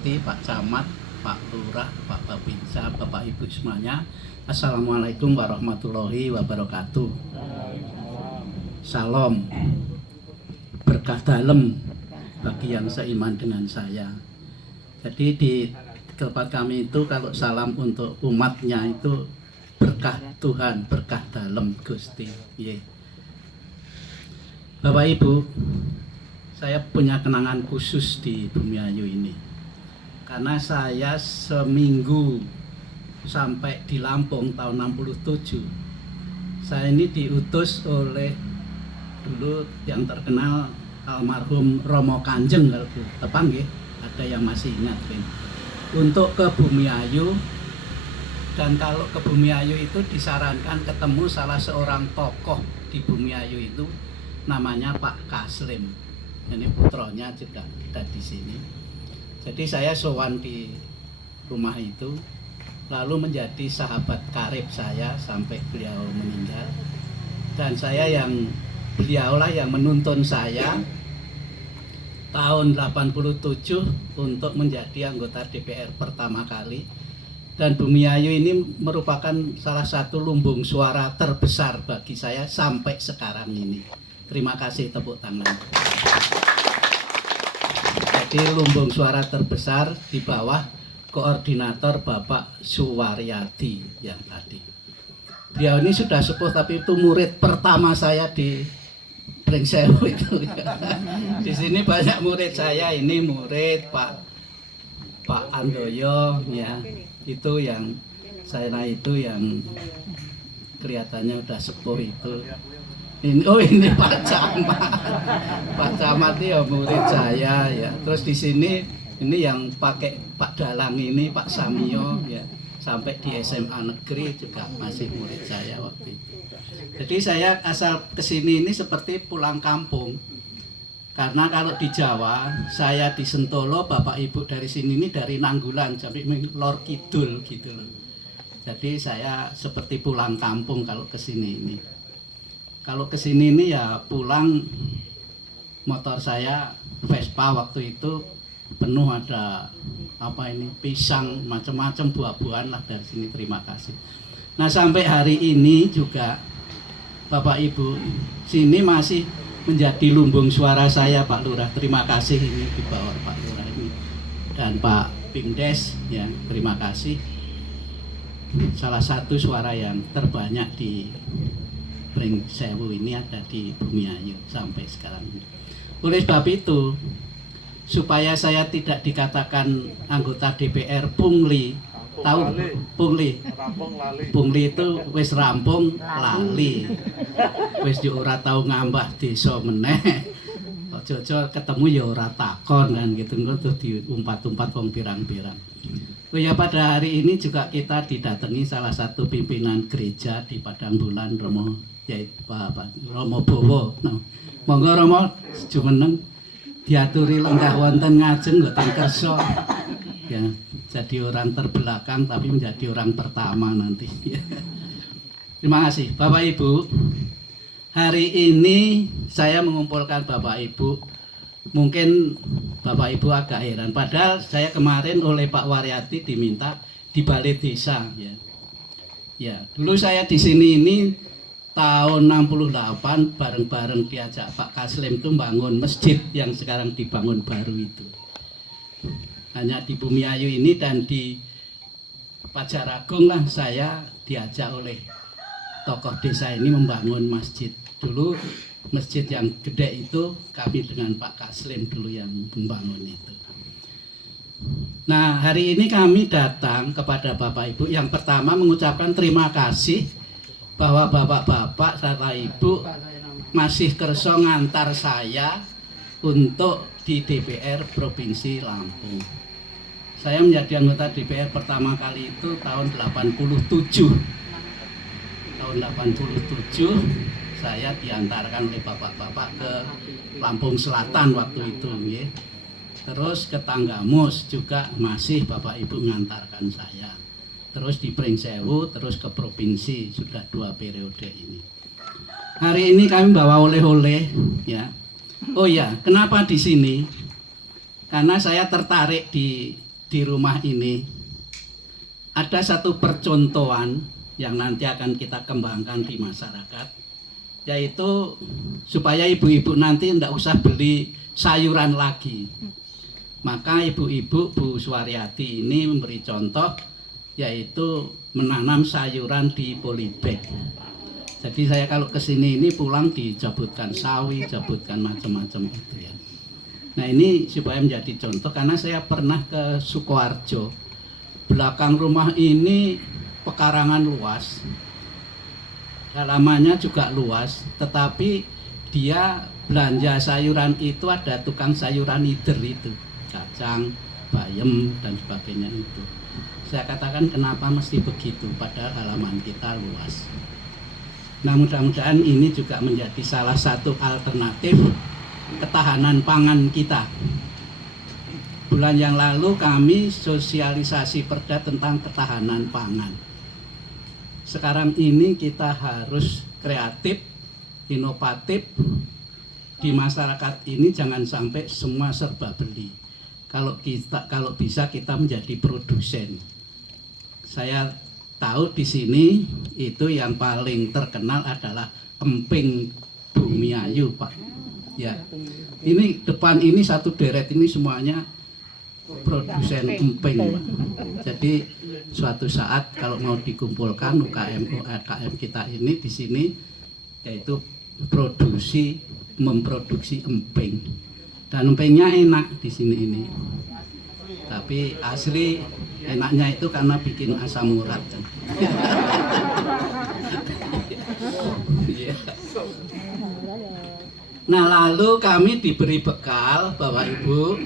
Bupati, Pak Camat, Pak Lurah, Pak Babinsa, Bapak Ibu semuanya. Assalamualaikum warahmatullahi wabarakatuh. Salam, berkah dalem bagi yang seiman dengan saya. Jadi di tempat kami itu kalau salam untuk umatnya itu berkah Tuhan, berkah dalem Gusti. Bapak Ibu, saya punya kenangan khusus di Bumiayu ini. Karena saya seminggu sampai di Lampung tahun 67. Saya ini diutus oleh dulu yang terkenal almarhum Romo Kanjeng, kalau tepang nggih, ada yang masih ingat kan, untuk ke Bumiayu. Dan kalau ke Bumiayu itu disarankan ketemu salah seorang tokoh di Bumiayu itu namanya Pak Kaslim. Ini putronya juga ada di sini. Jadi saya sowan di rumah itu, lalu menjadi sahabat karib saya sampai beliau meninggal. Dan beliaulah yang menuntun saya tahun 87 untuk menjadi anggota DPR pertama kali. Dan Bumiayu ini merupakan salah satu lumbung suara terbesar bagi saya sampai sekarang ini. Terima kasih, tepuk tangan. Jadi lumbung suara terbesar di bawah koordinator Bapak Suwaryadi yang tadi. Beliau ini sudah sepuh, tapi itu murid pertama saya di Pringsewu itu. Di sini banyak murid saya, ini murid Pak Andoyo ya. Itu yang saya itu yang kelihatannya udah sepuh itu. Ini Pak Camat. Pak Camat ya murid saya ya. Terus di sini ini yang pakai Pak Dalang ini Pak Samio ya. Sampai di SMA negeri juga masih murid saya waktu itu. Jadi saya asal kesini ini seperti pulang kampung. Karena kalau di Jawa, saya di Sentolo, Bapak Ibu dari sini ini dari Nanggulan sampai Lor Kidul gitu loh. Jadi saya seperti pulang kampung kalau kesini ini. Kalau kesini ini ya pulang, motor saya Vespa waktu itu penuh, ada pisang, macam-macam buah-buahan lah dari sini. Terima kasih. Nah sampai hari ini juga Bapak Ibu sini masih menjadi lumbung suara saya, Pak Lurah. Terima kasih ini di bawah Pak Lurah ini dan Pak Pingdes ya, terima kasih. Salah satu suara yang terbanyak di Pringsewu ini ada di Bumiayu sampai sekarang. Oleh sebab itu, supaya saya tidak dikatakan anggota DPR pungli, tahu pungli? Pungli itu wis rampung lali, wis yo ora tau ngambah desa meneh. Ojo-ojo ketemu ya ora takon kan gitu, terus diumpat-umpat wong pirang-pirang. Oh ya, pada hari ini juga kita didatangi salah satu pimpinan gereja di Padang Bulan, Romo yaitu Pak Romo Bowo. Nah, monggo Romo jumeneng diaturi lenggah wonten ngajeng mboten kersa. Ya, jadi orang terbelakang tapi menjadi orang pertama nanti. Terima kasih Bapak Ibu. Hari ini saya mengumpulkan Bapak Ibu. Mungkin Bapak Ibu agak heran, padahal saya kemarin oleh Pak Waryati diminta di balai desa ya. Ya, dulu saya di sini ini tahun 68 bareng-bareng diajak Pak Kaslim itu bangun masjid yang sekarang dibangun baru itu. Hanya di Bumiayu ini dan di Pajaragung lah saya diajak oleh tokoh desa ini membangun masjid. Dulu masjid yang gede itu kami dengan Pak Kaslim dulu yang membangun itu. Nah hari ini kami datang kepada Bapak Ibu yang pertama mengucapkan terima kasih bahwa bapak-bapak serta ibu masih kerso ngantar saya untuk di DPR Provinsi Lampung. Saya menjadi anggota DPR pertama kali itu tahun 87. Tahun 87 saya diantarkan oleh bapak-bapak ke Lampung Selatan waktu itu ya. Terus ke Tanggamus juga masih Bapak Ibu mengantarkan saya. Terus di Pringsewu, terus ke provinsi, sudah 2 periode ini. Hari ini kami bawa oleh-oleh ya. Oh ya, kenapa di sini? Karena saya tertarik di di rumah ini ada satu percontohan yang nanti akan kita kembangkan di masyarakat, yaitu supaya ibu-ibu nanti tidak usah beli sayuran lagi. Maka ibu-ibu Bu Suwaryati ini memberi contoh, yaitu menanam sayuran di polybag. Jadi saya kalau kesini ini pulang dijabutkan sawi, jabutkan macam-macam gitu ya. Nah ini supaya menjadi contoh, karena saya pernah ke Sukoharjo. Belakang rumah ini pekarangan luas, halamannya juga luas, tetapi dia belanja sayuran itu ada tukang sayuran hider itu, kacang, bayam dan sebagainya itu. Saya katakan kenapa mesti begitu padahal halaman kita luas. Nah mudah-mudahan ini juga menjadi salah satu alternatif ketahanan pangan kita. Bulan yang lalu kami sosialisasi perda tentang ketahanan pangan. Sekarang ini kita harus kreatif, inovatif. Di masyarakat ini jangan sampai semua serba beli. Kalau bisa kita menjadi produsen. Saya tahu di sini itu yang paling terkenal adalah emping Bumiayu, Pak. Ya, ini depan ini satu deret ini semuanya produsen emping, Pak. Jadi suatu saat kalau mau dikumpulkan UKM kita ini di sini, yaitu memproduksi emping, dan empingnya enak di sini ini. Tapi asli enaknya itu karena bikin asam urat. Nah lalu kami diberi bekal, Bapak Ibu,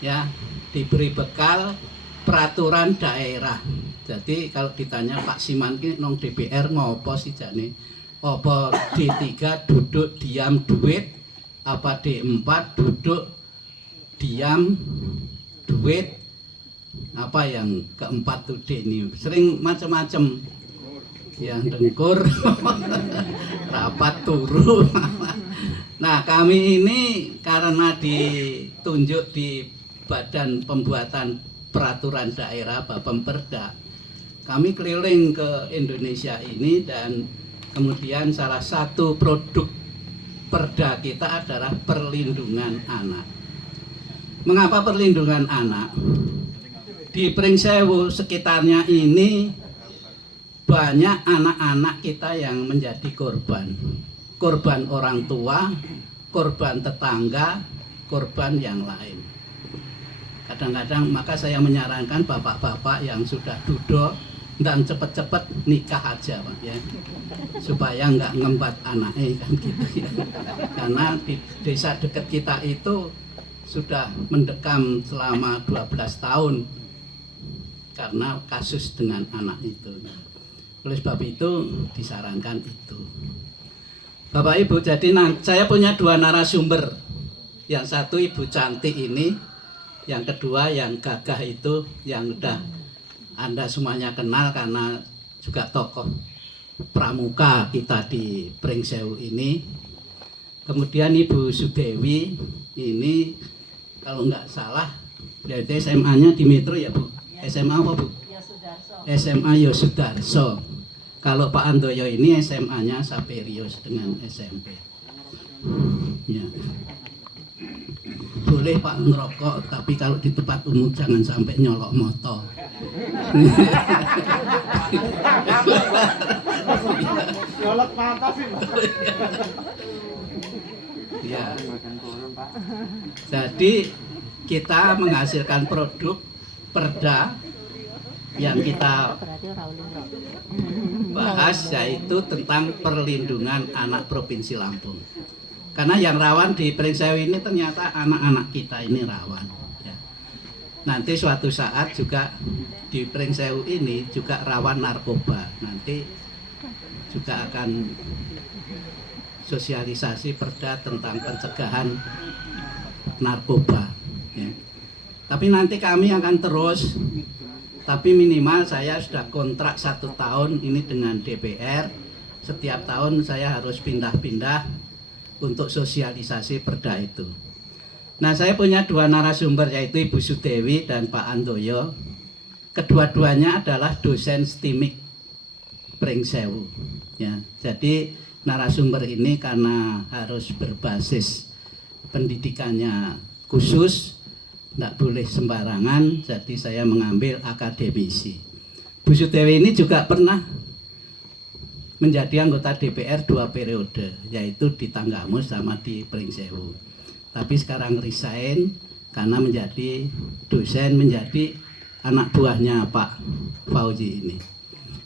ya, diberi bekal peraturan daerah. Jadi kalau ditanya Pak Siman ini nong DPR ngopo sih jane? Apa D3 duduk diam duit, apa D4 duduk diam duit, apa yang keempat tuh D ini sering macam-macam, yang dengkur rapat turu. Nah kami ini karena ditunjuk di Badan Pembuatan Peraturan Daerah Bapemperda, kami keliling ke Indonesia ini, dan kemudian salah satu produk perda kita adalah perlindungan anak. Mengapa perlindungan anak? Di Pringsewu sekitarnya ini banyak anak-anak kita yang menjadi korban. Korban orang tua, korban tetangga, korban yang lain. Kadang-kadang maka saya menyarankan bapak-bapak yang sudah duduk dan cepet-cepet nikah aja, Pak, ya, supaya nggak ngembat anaknya kan gitu ya. Karena di desa dekat kita itu sudah mendekam selama 12 tahun karena kasus dengan anak itu. Oleh sebab itu disarankan itu. Bapak Ibu, jadi saya punya dua narasumber. Yang satu Ibu cantik ini, yang kedua yang gagah itu, yang udah Anda semuanya kenal karena juga tokoh pramuka kita di Pringsewu ini. Kemudian Ibu Sudewi ini kalau nggak salah berarti SMA-nya di Metro ya Bu? SMA apa Bu? SMA Yosudarso. Kalau Pak Andoyo ini SMA-nya Saperius dengan SMP. Ya. Boleh Pak ngerokok, tapi kalau di tempat umum jangan sampai nyolok motor. Nyolok mata sih. Ya. Jadi kita menghasilkan produk perda yang kita bahas, yaitu tentang perlindungan anak Provinsi Lampung. Karena yang rawan di Pringsewu ini ternyata anak-anak kita ini rawan. Ya. Nanti suatu saat juga di Pringsewu ini juga rawan narkoba. Nanti juga akan sosialisasi perda tentang pencegahan narkoba. Ya. Tapi nanti kami akan terus, tapi minimal saya sudah kontrak 1 tahun ini dengan DPR. Setiap tahun saya harus pindah-pindah untuk sosialisasi perda itu. Nah, saya punya dua narasumber yaitu Ibu Sudewi dan Pak Andoyo. Kedua-duanya adalah dosen STIMIK Pringsewu. Ya, jadi narasumber ini karena harus berbasis pendidikannya khusus, tidak boleh sembarangan, jadi saya mengambil akademisi. Bu Sudewi ini juga pernah menjadi anggota DPR 2 periode, yaitu di Tanggamus sama di Pringsewu. Tapi sekarang resign karena menjadi dosen, menjadi anak buahnya Pak Fauzi ini.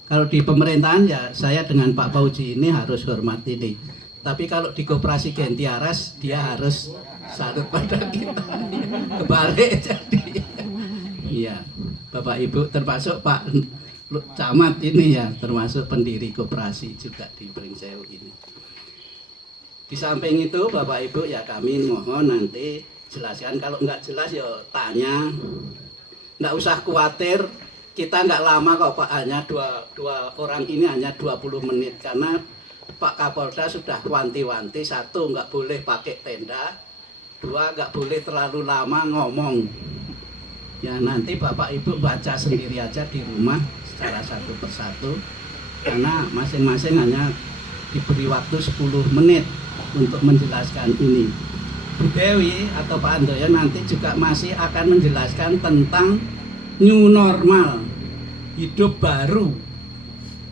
Kalau di pemerintahan ya saya dengan Pak Fauzi ini harus hormat ini. Tapi kalau di koperasi Gentiaras dia harus salut pada kita. Kebalik jadi. Iya, Bapak Ibu termasuk Pak Camat ini ya, termasuk pendiri koperasi juga di Pringsewu ini. Di samping itu Bapak Ibu ya kami mohon nanti jelaskan, kalau nggak jelas ya tanya, nggak usah khawatir, kita nggak lama kok Pak, hanya dua orang ini hanya 20 menit karena Pak Kapolda sudah wanti-wanti, satu nggak boleh pakai tenda, dua nggak boleh terlalu lama ngomong. Ya nanti Bapak Ibu baca sendiri aja di rumah secara satu persatu karena masing-masing hanya diberi waktu 10 menit untuk menjelaskan ini. Bu Dewi atau Pak Andoyo nanti juga masih akan menjelaskan tentang new normal, hidup baru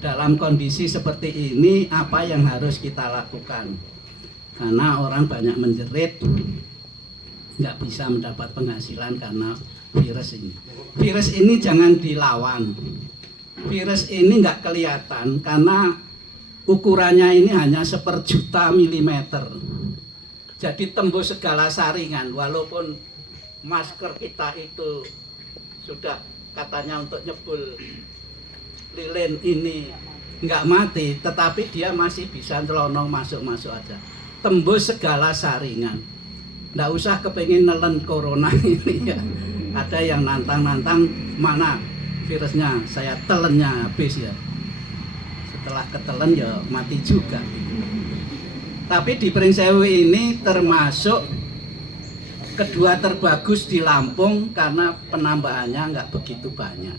dalam kondisi seperti ini, apa yang harus kita lakukan. Karena orang banyak menjerit nggak bisa mendapat penghasilan karena virus ini. Virus ini jangan dilawan. Virus ini nggak kelihatan karena ukurannya ini hanya 1/juta milimeter. Jadi tembus segala saringan. Walaupun masker kita itu sudah katanya untuk nyebul lilin ini nggak mati, tetapi dia masih bisa celonong masuk-masuk aja. Tembus segala saringan. Nggak usah kepengin nelen corona ini ya. Ada yang nantang-nantang mana virusnya, saya telennya habis ya. Setelah ketelen ya mati juga. Tapi di Pringsewu ini termasuk kedua terbagus di Lampung karena penambahannya nggak begitu banyak.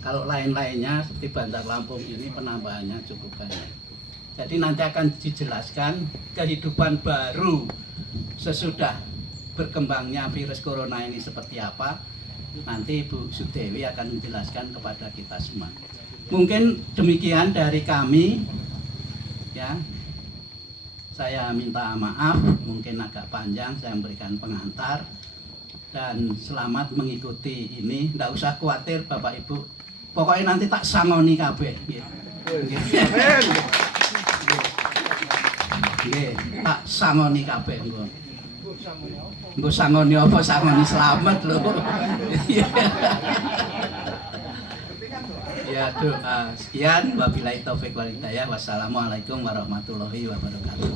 Kalau lain-lainnya seperti Bandar Lampung ini penambahannya cukup banyak. Jadi nanti akan dijelaskan kehidupan baru sesudah berkembangnya virus corona ini seperti apa. Nanti Bu Sudewi akan menjelaskan kepada kita semua. Mungkin demikian dari kami ya. Saya minta maaf mungkin agak panjang saya memberikan pengantar, dan selamat mengikuti ini. Nggak usah khawatir Bapak Ibu, pokoknya nanti tak sangoni kabeh gitu. Nggih, tak sangoni kabeh engko. Mbok sangoni apa, sangoni selamat lho. Ya doa. Sekian, wabillahi taufik wal hidayah. Wassalamualaikum warahmatullahi wabarakatuh.